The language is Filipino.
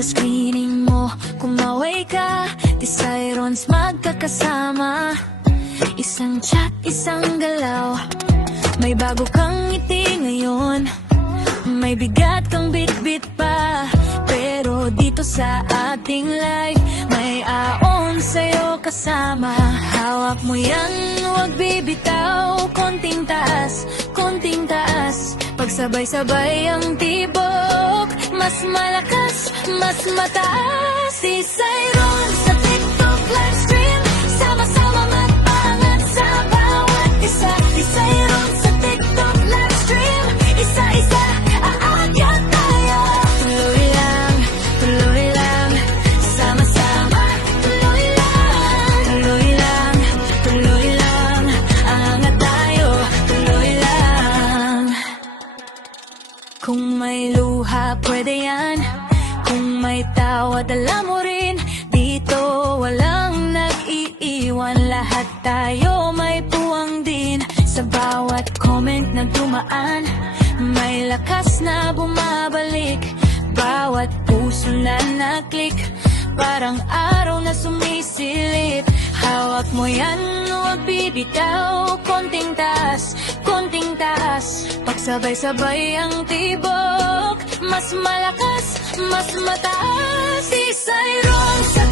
Sa screening mo, kumaway ka, Tisirons magkakasama. Isang chat, isang galaw, may bago kang ngiti ngayon. May bigat kang bit-bit pa, pero dito sa ating life may aon sa'yo kasama. Hawak mo yan, huwag bibitaw. Konting taas, konting taas. Pagsabay-sabay ang tibok, mas malakas, mas mataas. Tisirons sa TikTok livestream, sama-sama magpangat sa bawat isa. Tisirons sa TikTok livestream, isa-isa aakyat tayo. Tuloy lang, sama-sama. Tuloy lang, angat tayo. Tuloy lang. Kung may luha, pwede yan. Kung may tawa, dala mo rin. Dito walang nag-iiwan, lahat tayo may puwang din. Sa bawat comment na dumaan, may lakas na bumabalik. Bawat puso na naklik, parang araw na sumisilip. Hawak mo yan, huwag bibitaw. Konting taas, konting taas. Pagsabay-sabay ang tibok, mas malakas, mas mataas. Tisirons sa